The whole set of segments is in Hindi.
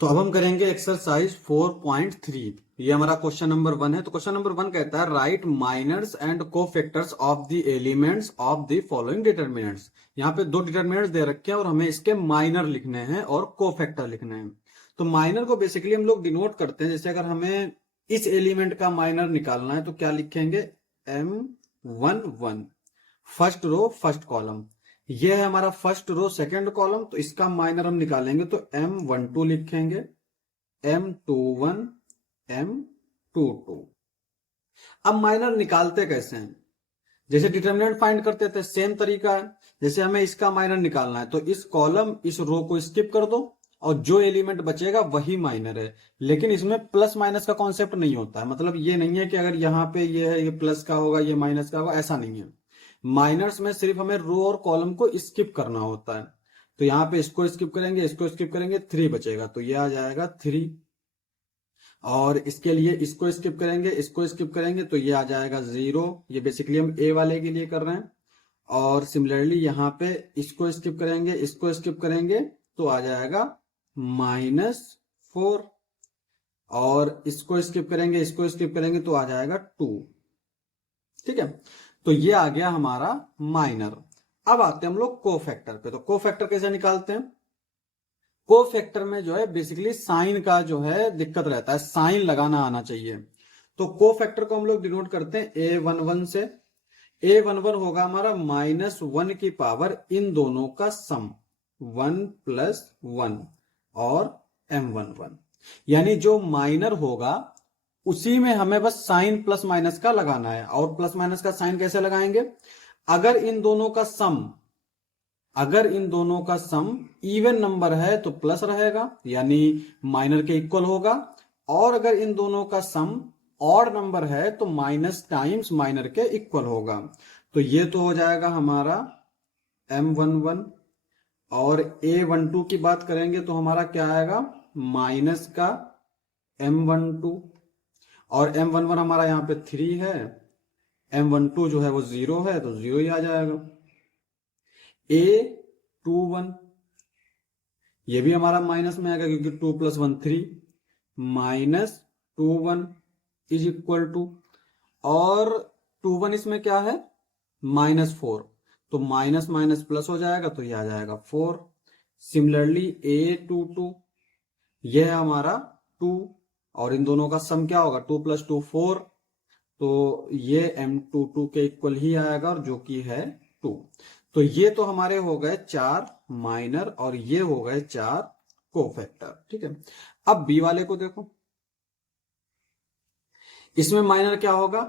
तो अब हम करेंगे एक्सरसाइज 4.3। ये हमारा क्वेश्चन नंबर 1 है। तो क्वेश्चन नंबर 1 कहता है write minors and cofactors of the elements of the following determinants. यहाँ पे दो डिटरमिनेंट्स दे रखे हैं और हमें इसके माइनर लिखने हैं और कोफैक्टर लिखने हैं। तो माइनर को बेसिकली हम लोग डिनोट करते हैं, जैसे अगर हमें इस एलिमेंट का माइनर निकालना है तो क्या लिखेंगे, M11 first row first column. ये है हमारा फर्स्ट रो सेकंड कॉलम, तो इसका माइनर हम निकालेंगे तो M12 लिखेंगे, M21 M22। अब माइनर निकालते कैसे हैं, जैसे डिटरमिनेंट फाइंड करते थे सेम तरीका है। जैसे हमें इसका माइनर निकालना है तो इस कॉलम इस रो को स्किप कर दो और जो एलिमेंट बचेगा वही माइनर है। लेकिन इसमें प्लस माइनस का कॉन्सेप्ट नहीं होता है, मतलब ये नहीं है कि अगर यहाँ पे ये है ये प्लस का होगा ये माइनस का होगा, ऐसा नहीं है। माइनर्स में सिर्फ हमें रो और कॉलम को स्किप करना होता है। तो यहाँ पे इसको स्किप करेंगे इसको स्किप करेंगे 3 बचेगा, तो ये आ जाएगा 3। और इसके लिए इसको स्किप करेंगे इसको स्किप करेंगे तो ये आ जाएगा 0। ये बेसिकली हम ए वाले के लिए कर रहे हैं। और सिमिलरली यहाँ पे इसको स्किप करेंगे इसको स्किप करेंगे तो आ जाएगा -4। और इसको स्किप करेंगे इसको स्किप करेंगे तो आ जाएगा 2। ठीक है, तो ये आ गया हमारा माइनर। अब आते हैं हम लोग कोफैक्टर पे। तो कोफैक्टर कैसे निकालते हैं, कोफैक्टर में जो है बेसिकली साइन का जो है दिक्कत रहता है, साइन लगाना आना चाहिए। तो कोफैक्टर को हम लोग डिनोट करते हैं A11 से। A11 होगा हमारा -1 की पावर इन दोनों का सम 1 + 1 और M11, यानी जो माइनर होगा उसी में हमें बस साइन प्लस माइनस का लगाना है। और प्लस माइनस का साइन कैसे लगाएंगे, अगर इन दोनों का सम इवन नंबर है तो प्लस रहेगा यानी माइनर के इक्वल होगा, और अगर इन दोनों का सम ऑड नंबर है तो माइनस टाइम्स माइनर के इक्वल होगा। तो ये तो हो जाएगा हमारा M11। और A12 की बात करेंगे तो हमारा क्या आएगा, माइनस का M12। और M11 हमारा यहाँ पे 3 है, M12 जो है वो 0 है तो 0 ही आ जाएगा। A21 ये भी हमारा माइनस में आएगा क्योंकि 2 + 1 3, -21 इज इक्वल टू, और 21 इसमें क्या है -4, तो माइनस माइनस प्लस हो जाएगा तो ये आ जाएगा 4। सिमिलरली A22 ये है हमारा 2, और इन दोनों का सम क्या होगा 2 + 2 4, तो ये M22 के इक्वल ही आएगा और जो कि है 2। तो ये तो हमारे हो गए 4 माइनर और ये हो गए 4 कोफैक्टर। ठीक है, अब बी वाले को देखो, इसमें माइनर क्या होगा,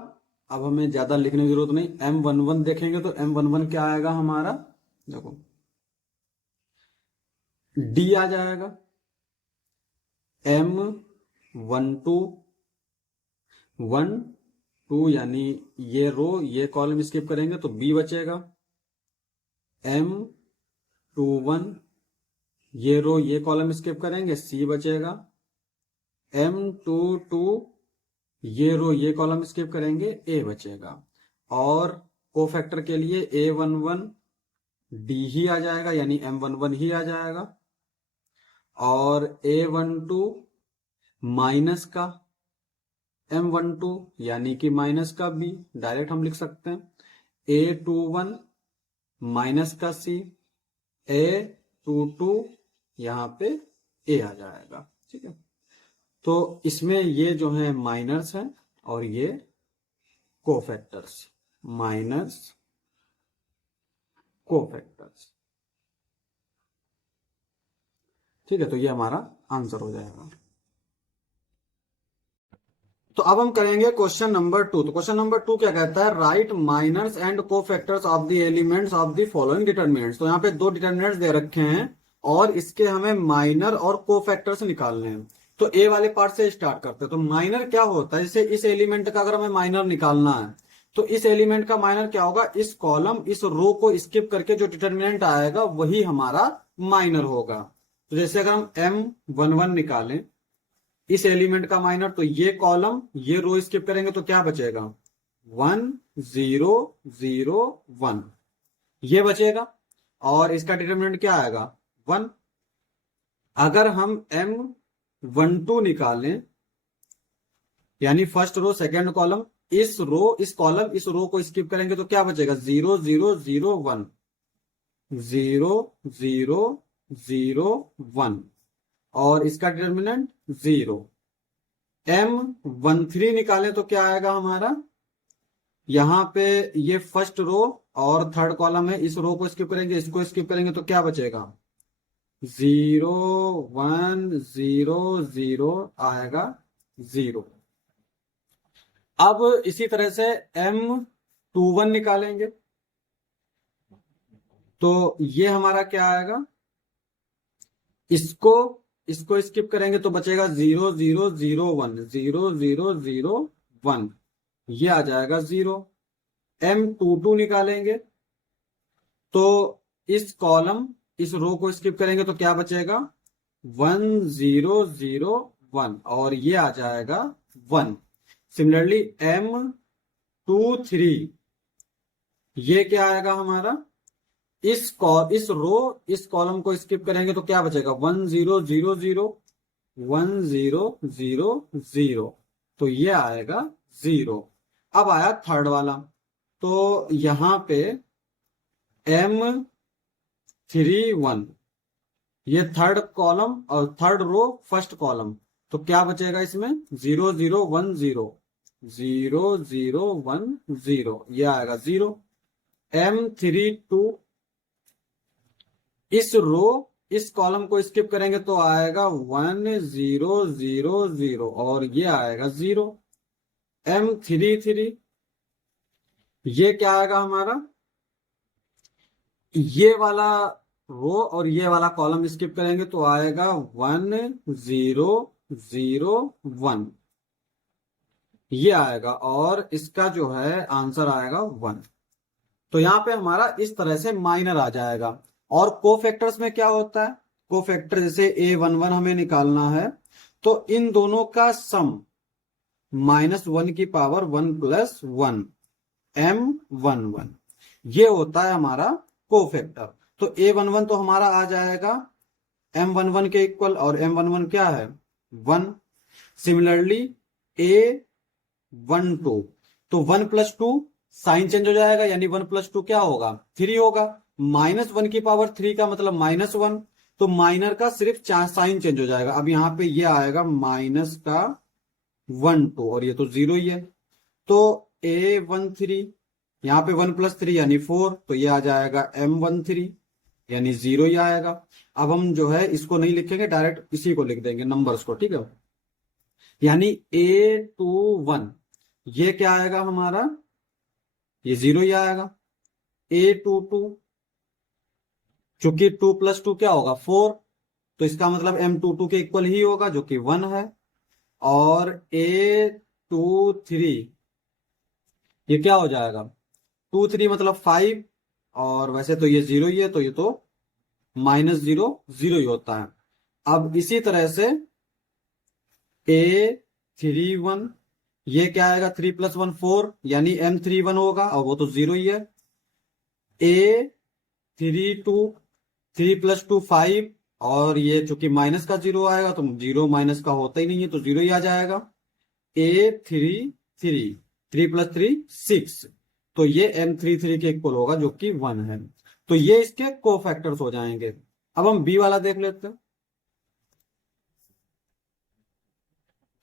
अब हमें ज्यादा लिखने की जरूरत नहीं, M11 देखेंगे तो M11 क्या आएगा हमारा, देखो D आ जाएगा, M12 1 2 यानी ये रो ये कॉलम स्किप करेंगे तो B बचेगा, M21 ये रो ये कॉलम स्किप करेंगे C बचेगा, M22 ये रो ये कॉलम स्किप करेंगे A बचेगा। और कोफैक्टर के लिए A11 D ही आ जाएगा यानी M11 ही आ जाएगा, और A12 माइनस का M12 यानी कि माइनस का B, डायरेक्ट हम लिख सकते हैं। A21 माइनस का C, A22 यहाँ पे A आ जाएगा। ठीक है, तो इसमें ये जो है माइनर्स हैं और ये कोफैक्टर्स, माइनर्स कोफैक्टर्स। ठीक है, तो ये हमारा आंसर हो जाएगा। तो अब हम करेंगे क्वेश्चन नंबर 2। तो क्वेश्चन नंबर 2 क्या कहता है, write minors and cofactors of the elements of the following determinants. तो यहाँ पे दो डिटरमिनेंट्स दे रखे हैं और इसके हमें माइनर और कोफैक्टर्स निकालने हैं। तो ए वाले पार्ट से स्टार्ट करते हैं। तो माइनर क्या होता है, जैसे इस एलिमेंट का अगर हमें माइनर निकालना है तो इस एलिमेंट का माइनर क्या होगा, इस कॉलम इस रो को स्किप करके जो डिटरमिनेंट आएगा वही हमारा माइनर होगा। तो जैसे अगर हम M11 निकालें इस एलिमेंट का माइनर, तो ये कॉलम ये रो स्किप करेंगे तो क्या बचेगा 1 0 0 1 ये बचेगा, और इसका डिटरमिनेंट क्या आएगा 1। अगर हम 1 2 निकालें, यानी फर्स्ट रो सेकंड कॉलम, इस कॉलम इस रो को स्किप करेंगे तो क्या बचेगा? 0 0 0 1, 0 0 0 1, और इसका डिटर्मिनेंट 0। M13 निकालें तो क्या आएगा हमारा? यहां पे ये फर्स्ट रो और थर्ड कॉलम है, इस रो को स्किप करेंगे, इसको स्किप करेंगे तो क्या बचेगा? 0 1 0 0 आएगा 0। अब इसी तरह से M21 निकालेंगे तो ये हमारा क्या आएगा? इसको स्किप करेंगे तो बचेगा 0 0 0 1, 0 0 0 1, ये आ जाएगा 0। M22 निकालेंगे तो इस कॉलम इस रो को स्किप करेंगे तो क्या बचेगा? 1 0 0 1, और ये आ जाएगा 1। सिमिलरली M23, ये क्या आएगा हमारा? इस कॉलम को स्किप करेंगे तो क्या बचेगा? 1 0 0 0 1 0 0 0, तो ये आएगा 0। अब आया थर्ड वाला, तो यहां पे M31, ये थर्ड कॉलम और थर्ड रो फर्स्ट कॉलम, तो क्या बचेगा इसमें? 0 0 1 0, 0 0 1 0, ये आएगा 0। M32, इस कॉलम को स्किप करेंगे तो आएगा 1 0 0 0, और ये आएगा 0। M33, ये क्या आएगा हमारा? ये वाला रो और ये वाला कॉलम स्किप करेंगे तो आएगा 1 0 0 1, ये आएगा, और इसका जो है आंसर आएगा 1। तो यहां पे हमारा इस तरह से माइनर आ जाएगा। और कोफैक्टर्स में क्या होता है? कोफैक्टर जैसे A11 हमें निकालना है तो इन दोनों का सम -1 की पावर 1 + 1, M11, ये होता है हमारा कोफैक्टर। तो A11 तो हमारा आ जाएगा M11 के इक्वल, और M11 क्या है? 1। सिमिलरली A12, तो 1 + 2 साइन चेंज हो जाएगा, यानी 1 + 2 क्या होगा? 3 होगा। -1 की पावर 3 का मतलब -1, तो माइनर का सिर्फ साइन चेंज हो जाएगा। अब यहाँ पे ये आएगा माइनस का 1 2, और ये तो 0 ही है। तो A13, यहाँ पे 1 + 3 यानी 4, तो ये आ जाएगा M13, यानी 0 ही आएगा। अब हम जो है इसको नहीं लिखेंगे, डायरेक्ट इसी को लिख देंगे, नंबर्स को, ठीक है। यानी A21, ये क्या आएगा हमारा? ये 0 ही आएगा। A22, चूंकि 2 + 2 क्या होगा? 4, तो इसका मतलब M22 के इक्वल ही होगा, जो कि 1 है। और A23, ये क्या हो जाएगा? 2 3 मतलब 5, और वैसे तो ये 0 ही है, तो ये तो -0 0 ही होता है। अब इसी तरह से A31, ये क्या आएगा? 3 + 1 4, यानी M31 होगा, और वो तो 0 ही है। A32, 3 + 2 5, और ये चूंकि माइनस का 0 आएगा तो 0 माइनस का होता ही नहीं है, तो 0 ही आ जाएगा। A33, 3 + 3 6, तो ये M33 के इक्वल होगा, जो कि 1 है। तो ये इसके कोफैक्टर्स हो जाएंगे। अब हम बी वाला देख लेते हैं।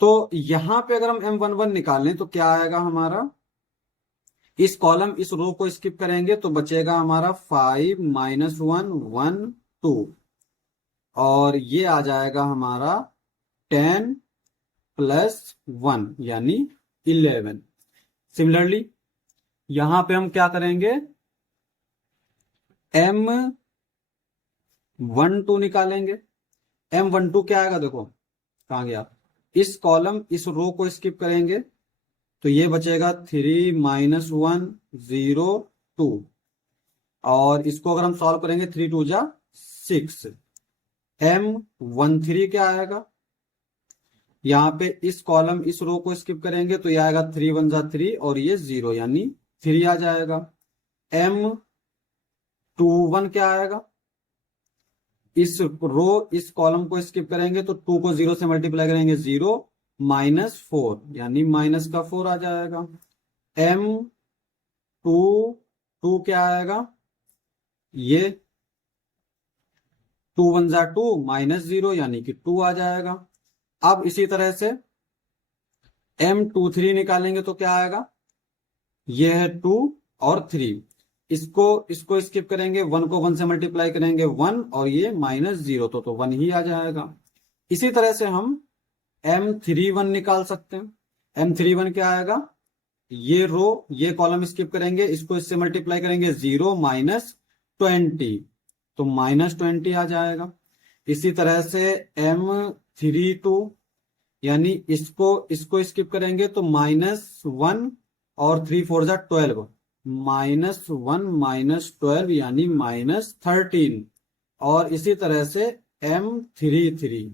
तो यहां पे अगर हम M11 निकालें तो क्या आएगा हमारा? इस कॉलम इस रो को स्किप करेंगे तो बचेगा हमारा 5 -1 1 2, और ये आ जाएगा हमारा 10 + 1, यानी 11। सिमिलरली यहां पे हम क्या करेंगे? M12 निकालेंगे। M12 क्या आएगा? देखो कहां गया? इस कॉलम इस रो को स्किप करेंगे तो ये बचेगा 3 -1 0 2, और इसको अगर हम सॉल्व करेंगे 3 2 जा 6। M13 क्या आएगा? यहाँ पे इस कॉलम इस रो को स्किप करेंगे तो ये आएगा 3 1 जा 3, और ये 0, यानी 3 आ जाएगा। M21 क्या आएगा? इस रो इस कॉलम को स्किप करेंगे तो 2 को 0 से मल्टीप्लाई करेंगे 0 -4 यानी माइनस का 4 आ जाएगा। M2 क्या आएगा, ये 2 1 जा 2 -0 यानी कि 2 आ जाएगा। अब इसी तरह से M23 निकालेंगे तो क्या आएगा, ये है 2 और 3, इसको स्किप करेंगे, 1 को 1 से मल्टीप्लाई करेंगे 1 और ये -0 तो 1 ही आ जाएगा। इसी तरह से हम M31 निकाल सकते हैं। M31 क्या आएगा, ये रो ये कॉलम स्किप करेंगे, इसको इससे मल्टीप्लाई करेंगे 0 -20 तो -20 आ जाएगा। इसी तरह से M32 यानी इसको स्किप करेंगे तो -1 और 3 4 जा 12 -1 -12 यानी -13। और इसी तरह से M33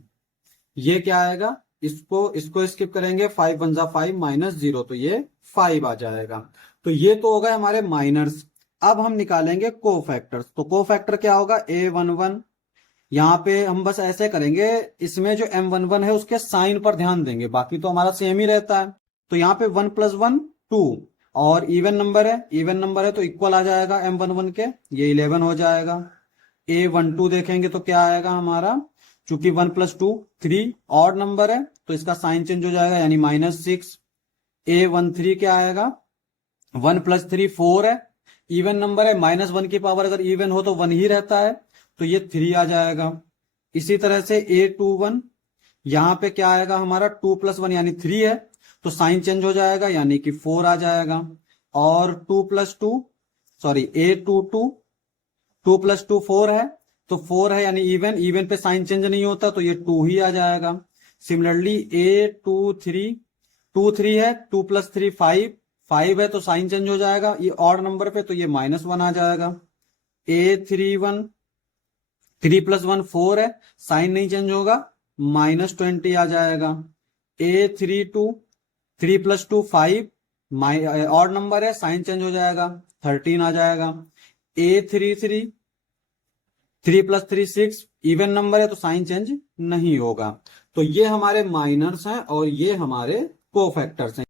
ये क्या आएगा, इसको स्किप करेंगे, 5 1 जा 5 -0 तो ये 5 आ जाएगा। तो ये तो हो गए हमारे माइनर्स। अब हम निकालेंगे कोफैक्टर्स। तो कोफैक्टर क्या होगा, A11। यहाँ पे हम बस ऐसे करेंगे, इसमें जो M11 है उसके साइन पर ध्यान देंगे, बाकी तो हमारा सेम ही रहता है। तो यहाँ पे 1 + 1 2 और इवन नंबर है तो इक्वल आ जाएगा M11 के, ये 11 हो जाएगा। A12 देखेंगे तो क्या आएगा हमारा, चूंकि 1 + 2 3 ऑड नंबर है तो इसका साइन चेंज हो जाएगा यानी -6। A13 क्या आएगा, 1 + 3 4 है, इवन नंबर है, -1 की पावर अगर इवन हो तो 1 ही रहता है तो ये 3 आ जाएगा। इसी तरह से A21 यहाँ पे क्या आएगा हमारा, 2 + 1 यानी 3 है तो साइन चेंज हो जाएगा यानी कि 4 आ जाएगा। और 2 + 2 सॉरी A22 2 + 2 4 है तो 4 है यानी इवन पे साइन चेंज नहीं होता तो ये 2 ही आ जाएगा। सिमिलरली A23 2 3 है, 2 + 3 5 है तो साइन चेंज हो जाएगा, ये ऑड नंबर पे तो ये -1 आ जाएगा। A31 3 + 1 4 है, साइन नहीं चेंज होगा, -20 आ जाएगा। A32 3 + 2 5 ऑड नंबर है, साइन चेंज हो जाएगा, 13 आ जाएगा। A33 3 + 3 6 इवन नंबर है तो साइन चेंज नहीं होगा। तो ये हमारे माइनर्स हैं और ये हमारे कोफैक्टर्स हैं।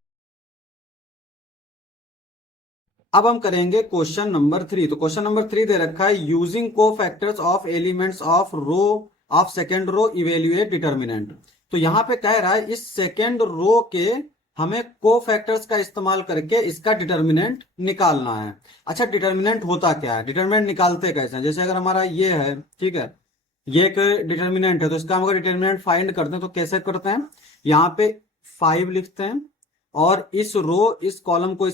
अब हम करेंगे क्वेश्चन नंबर 3। तो क्वेश्चन नंबर 3 दे रखा है, using cofactors of elements of row of second row evaluate determinant. तो यहां पे कह रहा है इस सेकेंड रो के हमें कोफैक्टर्स का इस्तेमाल करके इसका डिटर्मिनेंट निकालना है। अच्छा, डिटर्मिनेंट होता क्या है, डिटर्मिनेंट निकालते कैसे हैं, जैसे अगर हमारा ये है, ठीक है, ये एक डिटर्मिनेंट है तो इसका हम अगर डिटर्मिनेंट फाइंड करते हैं तो कैसे करते हैं, यहाँ पे 5 लिखते हैं और इस रो को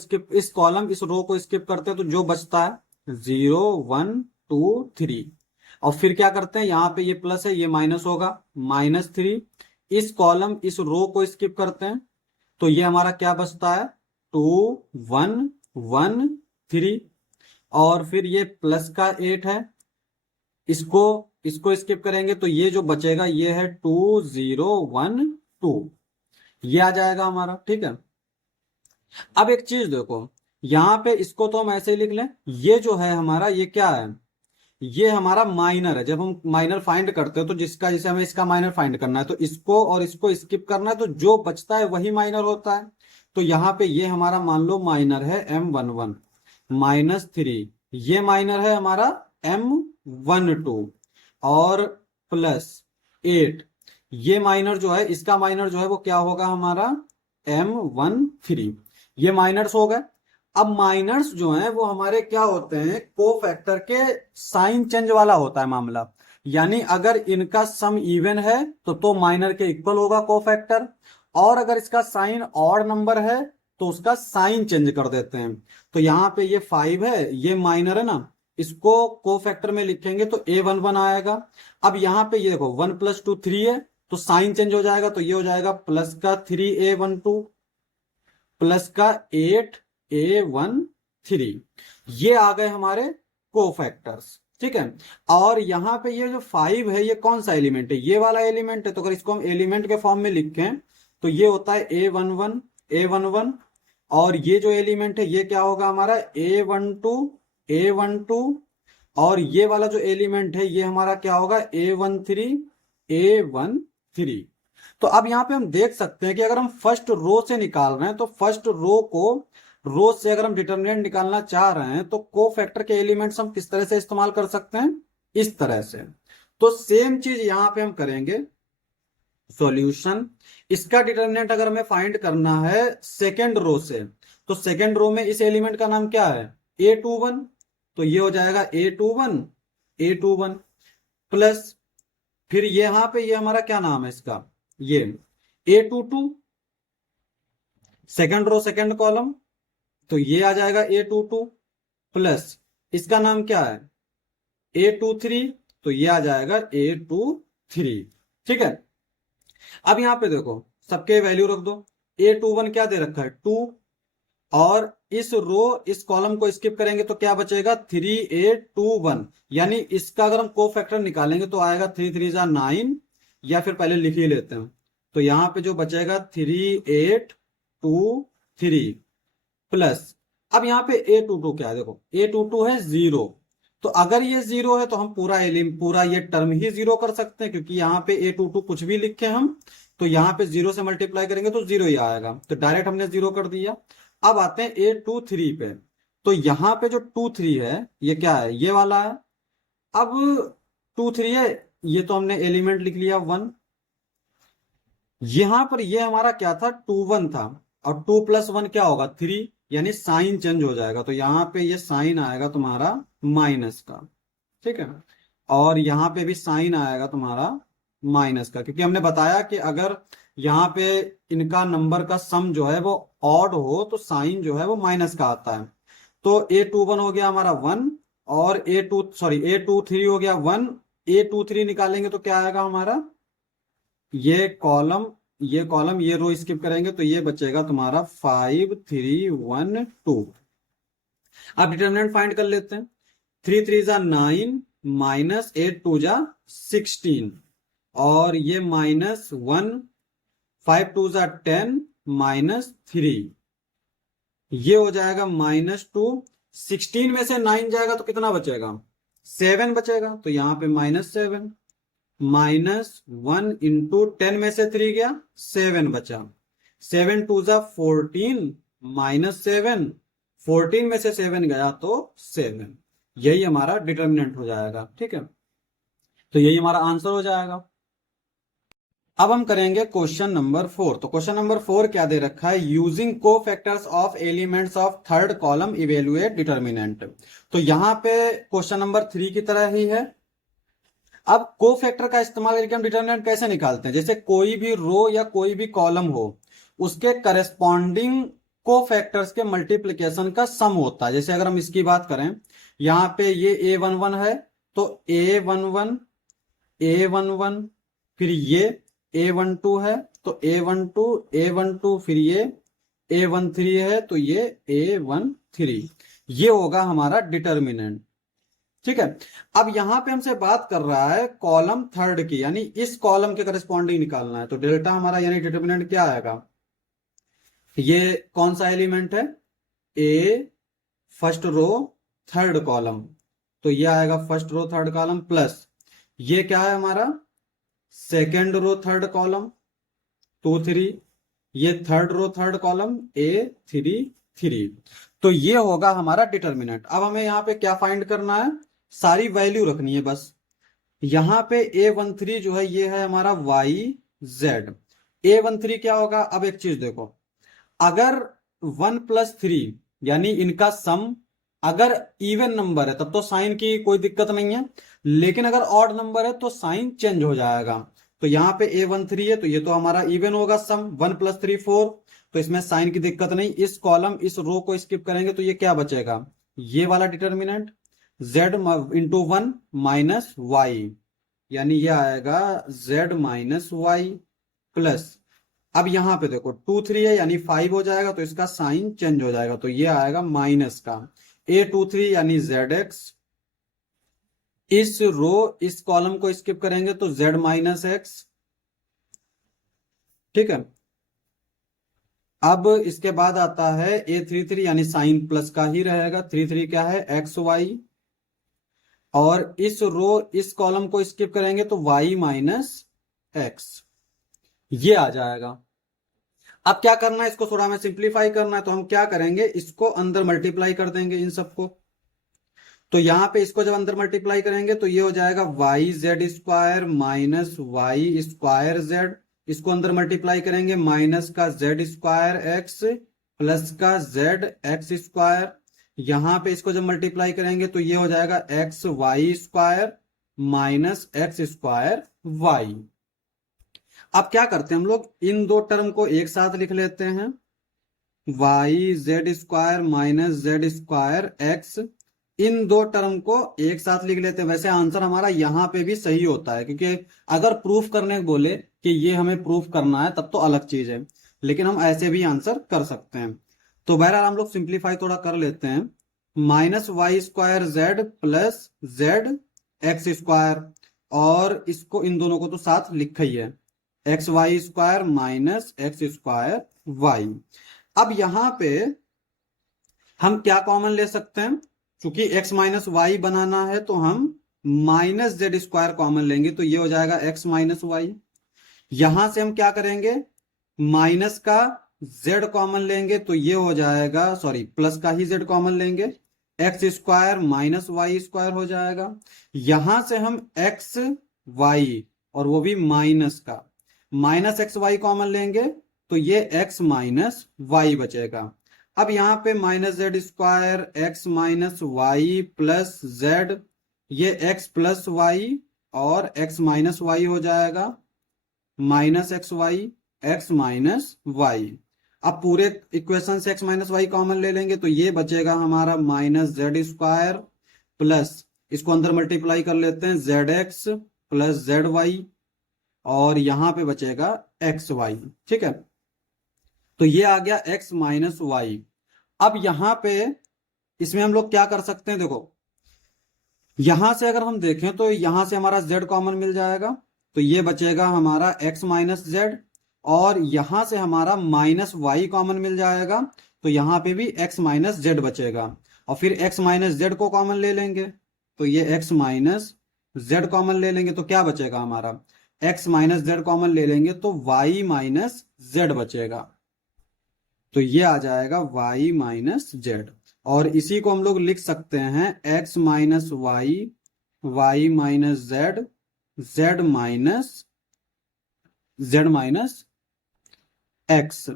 स्किप करते हैं तो जो बचता है 0 1 2 3। और फिर क्या करते हैं, यहाँ पे ये प्लस है ये माइनस होगा, -3। इस रो को स्किप करते हैं तो ये हमारा क्या बचता है, 2 1 1 3। और फिर ये प्लस का 8 है, इसको स्किप करेंगे तो ये जो बचेगा ये है 2 0 1 2, ये आ जाएगा हमारा। ठीक है, अब एक चीज देखो, यहां पे इसको तो हम ऐसे ही लिख लें, ये जो है हमारा ये क्या है, ये हमारा माइनर है। जब हम माइनर फाइंड करते हैं तो जैसे हमें इसका माइनर फाइंड करना है तो इसको और इसको स्किप करना है तो जो बचता है वही माइनर होता है। तो यहाँ पे ये हमारा मान लो माइनर है M11 -3, ये माइनर है हमारा M12 और +8, ये माइनर जो है इसका माइनर जो है वो क्या होगा हमारा M13। ये माइनर्स हो गए। अब माइनर्स जो हैं वो हमारे क्या होते हैं, कोफैक्टर के साइन चेंज वाला होता है मामला। यानी अगर इनका सम इवन है तो माइनर के इक्वल होगा कोफैक्टर, और अगर इसका साइन ऑड नंबर है तो उसका साइन चेंज कर देते हैं। तो यहाँ पे ये 5 है, ये माइनर है ना, इसको कोफैक्टर में लिखेंगे तो A11 आएगा। अब यहाँ पे ये देखो 1 + 2 3 है तो साइन चेंज हो जाएगा तो ये हो जाएगा प्लस का 3A12 प्लस का 8A13। ये आ गए हमारे कोफैक्टर्स। ठीक है, और यहाँ पे ये जो 5 है ये कौन सा एलिमेंट है, ये वाला एलिमेंट है। तो अगर इसको हम एलिमेंट के फॉर्म में लिखें तो ये होता है A11 और ये जो एलिमेंट है ये क्या होगा हमारा A12 और ये वाला जो एलिमेंट है ये हमारा क्या होगा, A13। तो अब यहाँ पे हम देख सकते हैं कि अगर हम फर्स्ट रो से निकाल रहे हैं तो फर्स्ट रो को, रो से अगर हम डिटर्मिनेंट निकालना चाह रहे हैं तो कोफैक्टर के एलिमेंट्स हम किस तरह से इस्तेमाल कर सकते हैं, इस तरह से। तो सेम चीज यहां पे हम करेंगे। सॉल्यूशन, इसका डिटर्मिनेंट अगर हमें फाइंड करना है सेकेंड रो से, तो सेकेंड रो में इस एलिमेंट का नाम क्या है, A21। तो ये हो जाएगा A21 प्लस, फिर यहां पे ये हमारा क्या नाम है इसका, ये A22, second row second column, तो ये आ जाएगा A22 प्लस इसका नाम क्या है A23, तो ये आ जाएगा A23। ठीक है, अब यहां पे देखो सबके वैल्यू रख दो। A21 क्या दे रखा है 2, और इस रो इस कॉलम को स्किप करेंगे तो क्या बचेगा 3821, यानी इसका अगर हम कोफैक्टर निकालेंगे तो आएगा 3 3 जा 9, या फिर पहले लिख ही लेते हैं। तो यहां पे जो बचेगा 3823 प्लस, अब यहाँ पे A22 क्या है, देखो A22 है 0। तो अगर ये 0 है तो हम पूरा ये टर्म ही 0 कर सकते हैं, क्योंकि यहाँ पे A22 कुछ भी लिखे हम तो यहाँ पे 0 से मल्टीप्लाई करेंगे तो 0 ही आएगा, तो डायरेक्ट हमने 0 कर दिया। अब आते हैं A23 पे, तो यहाँ पे जो 23 है ये क्या है, ये वाला है। अब 23 है, ये तो हमने एलिमेंट लिख लिया 1। यहां पर ये हमारा क्या था 21 था, और 2 प्लस 1 क्या होगा 3, यानी साइन चेंज हो जाएगा, तो यहाँ पे ये साइन आएगा तुम्हारा माइनस का। ठीक है, और यहाँ पे भी साइन आएगा तुम्हारा माइनस का, क्योंकि हमने बताया कि अगर यहाँ पे इनका नंबर का सम जो है वो ऑड हो तो साइन जो है वो माइनस का आता है। तो A21 हो गया हमारा 1, और A23 हो गया 1। A23 निकालेंगे तो क्या आएगा हमारा, ये रो स्किप करेंगे तो ये बचेगा तुम्हारा 5312। अब डिटर्मिनेंट फाइंड कर लेते हैं। 3 3 जा 9 माइनस 8 2 जा 16, और ये -1, 5 2 जा 10 -3, ये हो जाएगा -2। 16 में से 9 जाएगा तो कितना बचेगा 7 बचेगा, तो यहाँ पे -7, -1 इंटू 10 में से 3 गया 7 बचा, 7 2 जा 14 -7, 14 में से 7 गया तो 7, यही हमारा डिटर्मिनेंट हो जाएगा। ठीक है, तो यही हमारा आंसर हो जाएगा। अब हम करेंगे क्वेश्चन नंबर 4। तो क्वेश्चन नंबर 4 क्या दे रखा है, using cofactors of elements of third column evaluate determinant. तो यहां पे क्वेश्चन नंबर 3 की तरह ही है। अब कोफैक्टर का इस्तेमाल करके हम डिटर्मिनेंट कैसे निकालते हैं, जैसे कोई भी रो या कोई भी कॉलम हो उसके करस्पॉन्डिंग कोफैक्टर्स के मल्टीप्लिकेशन का सम होता है। जैसे अगर हम इसकी बात करें, यहाँ पे ये A11 है तो A11 फिर ये A12 है तो A12 फिर ये A13 है तो ये A13, ये होगा हमारा डिटर्मिनेंट। ठीक है, अब यहां पे हमसे बात कर रहा है कॉलम थर्ड की, यानी इस कॉलम के करस्पॉन्डिंग निकालना है। तो डेल्टा हमारा यानी डिटर्मिनेंट क्या आएगा, ये कौन सा एलिमेंट है A first row third column, तो ये आएगा first row third column plus ये क्या है हमारा सेकेंड रो थर्ड कॉलम 2 3, ये third row third column A33, तो ये होगा हमारा डिटर्मिनेंट। अब हमें यहाँ पे क्या फाइंड करना है, सारी वैल्यू रखनी है बस। यहाँ पे A13 जो है ये है हमारा YZ। A13 क्या होगा, अब एक चीज देखो, अगर 1 + 3 यानी इनका सम अगर इवन नंबर है तब तो साइन की कोई दिक्कत नहीं है, लेकिन अगर ऑड नंबर है तो साइन चेंज हो जाएगा। तो यहाँ पे A13 है तो ये तो हमारा इवन होगा सम, 1 + 3 4, तो इसमें साइन की दिक्कत नहीं। इस कॉलम इस रो को स्किप करेंगे तो ये क्या बचेगा, ये वाला डिटर्मिनेंट Z इंटू 1 -Y, यानी ये आएगा Z -Y प्लस, अब यहां पे देखो 2 3 है यानी 5 हो जाएगा तो इसका साइन चेंज हो जाएगा, तो ये आएगा माइनस का A23 यानी ZX। इस रो इस कॉलम को स्किप करेंगे तो Z -X। ठीक है, अब इसके बाद आता है A33 यानी साइन प्लस का ही रहेगा, 33 क्या है XY। और इस रो इस कॉलम को स्किप करेंगे तो y माइनस एक्स, ये आ जाएगा। अब क्या करना है, इसको थोड़ा हमें सिंप्लीफाई करना है, तो हम क्या करेंगे, इसको अंदर मल्टीप्लाई कर देंगे इन सबको। तो यहां पे इसको जब अंदर मल्टीप्लाई करेंगे तो ये हो जाएगा Y Z square minus Y square Z, इसको अंदर मल्टीप्लाई करेंगे माइनस का जेड स्क्वायर एक्स प्लस का जेड एक्स स्क्वायर, यहां पे इसको जब मल्टीप्लाई करेंगे तो ये हो जाएगा X Y square minus X square Y. अब क्या करते हैं हम लोग, इन दो टर्म को एक साथ लिख लेते हैं, Y Z square minus Z square X, इन दो टर्म को एक साथ लिख लेते हैं। वैसे आंसर हमारा यहां पे भी सही होता है, क्योंकि अगर प्रूफ करने बोले कि ये हमें प्रूफ करना है तब तो अलग चीज है, लेकिन हम ऐसे भी आंसर कर सकते हैं। तो बहरहाल हम लोग सिंप्लीफाई थोड़ा कर लेते हैं, minus Y square Z plus Z X square, और इसको इन दोनों को तो साथ लिखा ही है, X Y square minus X square Y. अब यहां पे हम क्या कॉमन ले सकते हैं, चूंकि x माइनस वाई बनाना है तो हम माइनस जेड स्क्वायर कॉमन लेंगे, तो ये हो जाएगा x माइनस वाई। यहां से हम क्या करेंगे, माइनस का z कॉमन लेंगे तो ये हो जाएगा, सॉरी प्लस का ही z कॉमन लेंगे, X square minus Y square हो जाएगा। यहां से हम x वाई और वो भी माइनस का, माइनस एक्स वाई कॉमन लेंगे तो ये x माइनस वाई बचेगा। अब यहां पे minus Z square X minus Y plus Z, ये x प्लस वाई और x माइनस वाई हो जाएगा, minus X Y X minus Y. अब पूरे इक्वेशन से x माइनस वाई कॉमन ले लेंगे तो ये बचेगा हमारा माइनस जेड स्क्वायर प्लस, इसको अंदर मल्टीप्लाई कर लेते हैं, Z X plus Z Y, और यहां पे बचेगा एक्स वाई। ठीक है, तो ये आ गया x माइनस वाई। अब यहां पे इसमें हम लोग क्या कर सकते हैं, देखो यहां से अगर हम देखें तो यहां से हमारा z कॉमन मिल जाएगा, तो ये बचेगा हमारा x माइनस जेड, और यहां से हमारा माइनस वाई कॉमन मिल जाएगा, तो यहां पे भी x माइनस जेड बचेगा, और फिर x माइनस जेड को कॉमन ले लेंगे तो ये x माइनस जेड कॉमन ले लेंगे तो क्या बचेगा हमारा, x माइनस जेड कॉमन ले लेंगे तो y माइनस जेड बचेगा, तो ये आ जाएगा y माइनस जेड। और इसी को हम लोग लिख सकते हैं x minus Y, Y minus Z, Z minus X.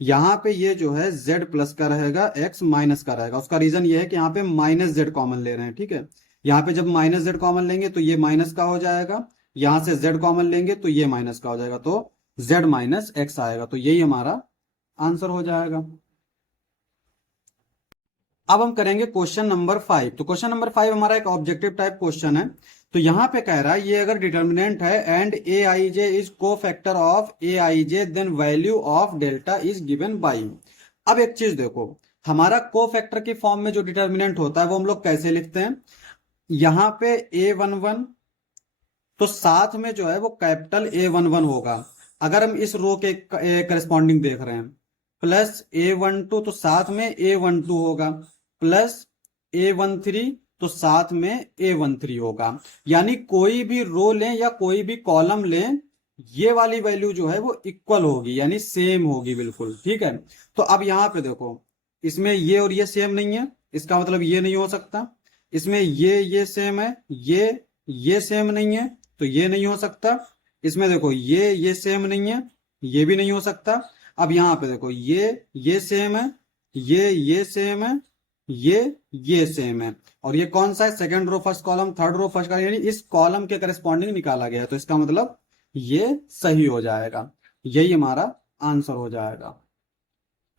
यहां पे ये जो है z प्लस का रहेगा, x माइनस का रहेगा। उसका रीजन ये है कि यहाँ पे माइनस z कॉमन ले रहे हैं। ठीक है, यहाँ पे जब माइनस z कॉमन लेंगे तो ये माइनस का हो जाएगा, यहां से z कॉमन लेंगे तो ये माइनस का हो जाएगा, तो z माइनस एक्स आएगा, तो यही हमारा आंसर हो जाएगा। अब हम करेंगे क्वेश्चन नंबर 5। तो क्वेश्चन नंबर 5 हमारा एक ऑब्जेक्टिव टाइप क्वेश्चन है। तो यहां पे कह रहा है ये अगर डिटर्मिनेंट है and A I J is cofactor of A I J, then value of delta is given by. अब एक चीज देखो, हमारा को फैक्टर की फॉर्म में जो डिटर्मिनेंट होता है वो हम लोग कैसे लिखते हैं, यहां पे A11 तो साथ में जो है वो कैपिटल A11 होगा, अगर हम इस रो के करस्पॉन्डिंग देख रहे हैं, प्लस A12 तो साथ में A12 होगा, प्लस A13 तो साथ में A13 होगा। यानी कोई भी रो लें या कोई भी कॉलम लें, ये वाली वैल्यू जो है वो इक्वल होगी, यानी सेम होगी बिल्कुल। ठीक है, तो अब यहां पे देखो, इसमें ये और ये सेम नहीं है, इसका मतलब ये नहीं हो सकता, इसमें ये सेम है, ये सेम नहीं है तो ये नहीं हो सकता, इसमें देखो ये सेम नहीं है, ये भी नहीं हो सकता। अब यहां पे देखो ये सेम है, ये सेम है, ये सेम है, और ये कौन सा है, second row first column, third row first column, यानी इस कॉलम के करस्पॉन्डिंग निकाला गया है, तो इसका मतलब ये सही हो जाएगा, यही हमारा आंसर हो जाएगा।